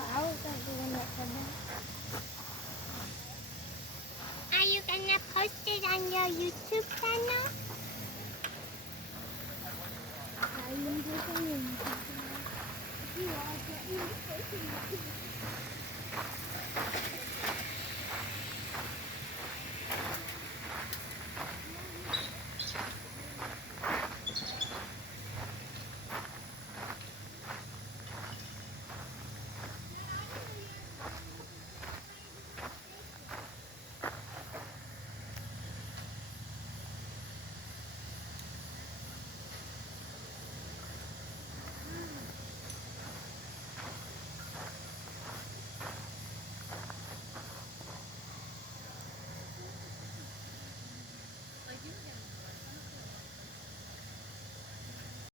I was doing it for them. Are you gonna post it on your YouTube channel? I'm taking it. You are getting